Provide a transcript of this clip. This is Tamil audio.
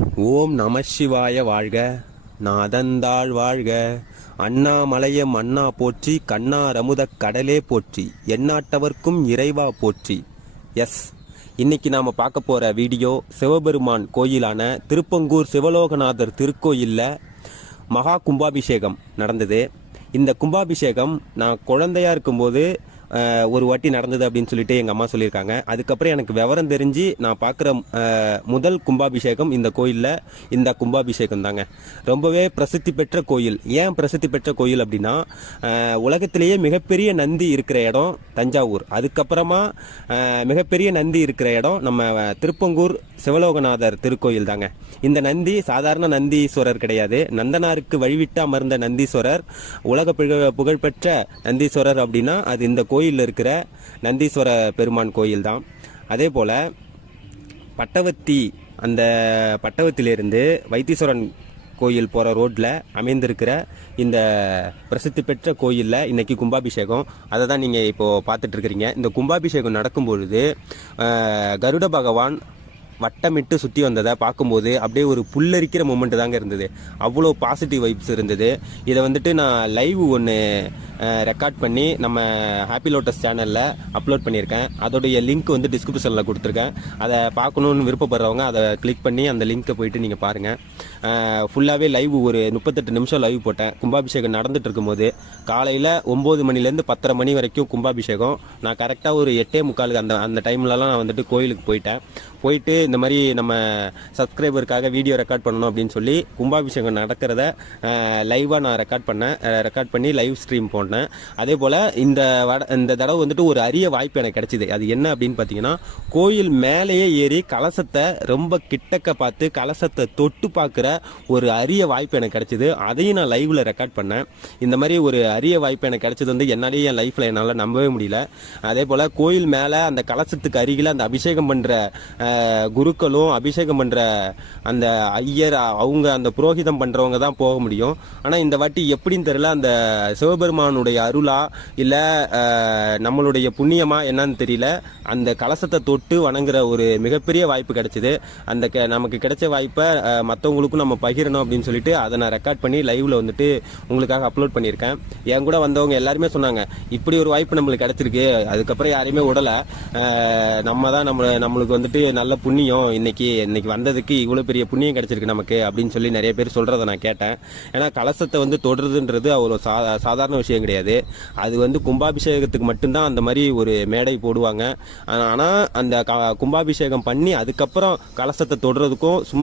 ஓம் நம சிவாய வாழ்க, நாதந்தாள் வாழ்க, அண்ணாமலையம் அண்ணா போற்றி, கண்ணாரமுத கடலே போற்றி, எந்நாட்டவர்க்கும் இறைவா போற்றி. எஸ், இன்னைக்கு நாம பார்க்க போற வீடியோ சிவபெருமான் கோயிலான திருப்பங்கூர் சிவலோகநாதர் திருக்கோயிலில் மகா கும்பாபிஷேகம் நடந்தது. இந்த கும்பாபிஷேகம் நான் குழந்தையா இருக்கும்போது ஒரு வாட்டி நடந்தது அப்படின்னு சொல்லிட்டு எங்கள் அம்மா சொல்லியிருக்காங்க. அதுக்கப்புறம் எனக்கு விவரம் தெரிஞ்சு நான் பார்க்குற முதல் கும்பாபிஷேகம் இந்த கோயிலில் இந்த கும்பாபிஷேகம் தாங்க. ரொம்பவே பிரசித்தி பெற்ற கோயில். ஏன் பிரசித்தி பெற்ற கோயில் அப்படின்னா, உலகத்திலேயே மிகப்பெரிய நந்தி இருக்கிற இடம் தஞ்சாவூர். அதுக்கப்புறமா மிகப்பெரிய நந்தி இருக்கிற இடம் நம்ம திருப்பங்கூர் சிவலோகநாதர் திருக்கோயில் தாங்க. இந்த நந்தி சாதாரண நந்தீஸ்வரர் கிடையாது. நந்தனாருக்கு வழிவிட்டு அமர்ந்த நந்தீஸ்வரர், உலக புகழ்பெற்ற நந்தீஸ்வரர் அப்படின்னா அது இந்த கோயிலில் இருக்கிற நந்தீஸ்வர பெருமான் கோயில் தான். அதே போல் பட்டவத்தி, அந்த பட்டவத்திலிருந்து வைத்தீஸ்வரன் கோயில் போகிற ரோட்டில் அமைந்திருக்கிற இந்த பிரசித்தி பெற்ற கோயிலில் இன்னைக்கு கும்பாபிஷேகம். அதை தான் நீங்கள் இப்போது பார்த்துட்ருக்கிறீங்க. இந்த கும்பாபிஷேகம் நடக்கும்பொழுது கருட பகவான் வட்டமிட்டு சுற்றி வந்ததை பார்க்கும்போது அப்படியே ஒரு புல்லரிக்கிற மூமெண்ட் தாங்க இருந்தது. அவ்வளோ பாசிட்டிவ் வைப்ஸ் இருந்தது. இதை வந்துட்டு நான் லைவ் ஒன்று ரெக்கார்ட் பண்ணி நம்ம ஹாப்பி லோட்டஸ் சேனலில் அப்லோட் பண்ணியிருக்கேன். அதோடைய லிங்க் வந்து டிஸ்கிரிப்ஷனில் கொடுத்துருக்கேன். அதை பார்க்கணுன்னு விருப்பப்படுறவங்க அதை கிளிக் பண்ணி அந்த லிங்க்கை போயிட்டு நீங்கள் பாருங்கள். ஃபுல்லாகவே லைவ் ஒரு 38 நிமிஷம் லைவ் போட்டேன். கும்பாபிஷேகம் நடந்துட்டு இருக்கும்போது காலையில் 9 மணிலேருந்து 10:30 மணி வரைக்கும் கும்பாபிஷேகம். நான் கரெக்டாக ஒரு 8:45 அந்த டைம்லலாம் நான் வந்துட்டு கோயிலுக்கு போயிட்டு இந்த மாதிரி நம்ம சப்ஸ்கிரைபருக்காக வீடியோ ரெக்கார்ட் பண்ணணும் அப்படின்னு சொல்லி கும்பாபிஷேகம் நடக்கிறத லைவாக நான் ரெக்கார்ட் பண்ணி லைவ் ஸ்ட்ரீம் போனேன். அதே போல் இந்த தடவை வந்துட்டு ஒரு அரிய வாய்ப்பு எனக்கு கிடைச்சிது. அது என்ன அப்படின்னு பார்த்தீங்கன்னா, கோயில் மேலேயே ஏறி கலசத்தை ரொம்ப கிட்டக்க பார்த்து கலசத்தை தொட்டு பார்க்குற ஒரு அரிய வாய்ப்பு எனக்கு கிடைச்சிது. அதையும் நான் லைவில் ரெக்கார்ட் பண்ணேன். இந்த மாதிரி ஒரு அரிய வாய்ப்பு எனக்கு கிடைச்சது வந்து என்னாலேயே என் லைஃப்பில் என்னால் நம்பவே முடியல. அதே போல் கோயில் மேலே அந்த கலசத்துக்கு அருகில் அந்த அபிஷேகம் பண்ணுற குருக்களும் அபிஷேகம் பண்ணுற அந்த ஐயர், அவங்க அந்த புரோகிதம் பண்ணுறவங்க தான் போக முடியும். ஆனால் இந்த வாட்டி எப்படின்னு தெரியல, அந்த சிவபெருமானுடைய அருளா இல்லை நம்மளுடைய புண்ணியமா என்னன்னு தெரியல, அந்த கலசத்தை தொட்டு வணங்குற ஒரு மிகப்பெரிய வாய்ப்பு கிடைச்சிது. அந்த நமக்கு கிடைச்ச வாய்ப்பை மற்றவங்களுக்கும் நம்ம பகிரணும் அப்படின்னு சொல்லிட்டு அதை நான் ரெக்கார்ட் பண்ணி லைவ்ல வந்துட்டு உங்களுக்காக அப்லோட் பண்ணியிருக்கேன். என் கூட வந்தவங்க எல்லாருமே சொன்னாங்க, இப்படி ஒரு வாய்ப்பு நம்மளுக்கு கிடைச்சிருக்கு, அதுக்கப்புறம் யாரையுமே விடலை, நம்ம தான் நம்மளுக்கு வந்துட்டு நல்ல புண்ணியம், இன்னைக்கு வந்ததுக்கு இவ்வளோ பெரிய புண்ணியம் கிடைச்சிருக்கு நமக்கு அப்படின்னு சொல்லி நிறைய பேர் சொல்கிறத நான் கேட்டேன். ஏன்னா கலசத்தை வந்து தொடுறதுன்றது அவ்வளோ சாதாரண விஷயம் கிடையாது. அது வந்து கும்பாபிஷேகத்துக்கு மட்டும்தான் அந்த மாதிரி ஒரு மேடை போடுவாங்க. ஆனால் அந்த கும்பாபிஷேகம் பண்ணி அதுக்கப்புறம் கலசத்தை தொடுறதுக்கும்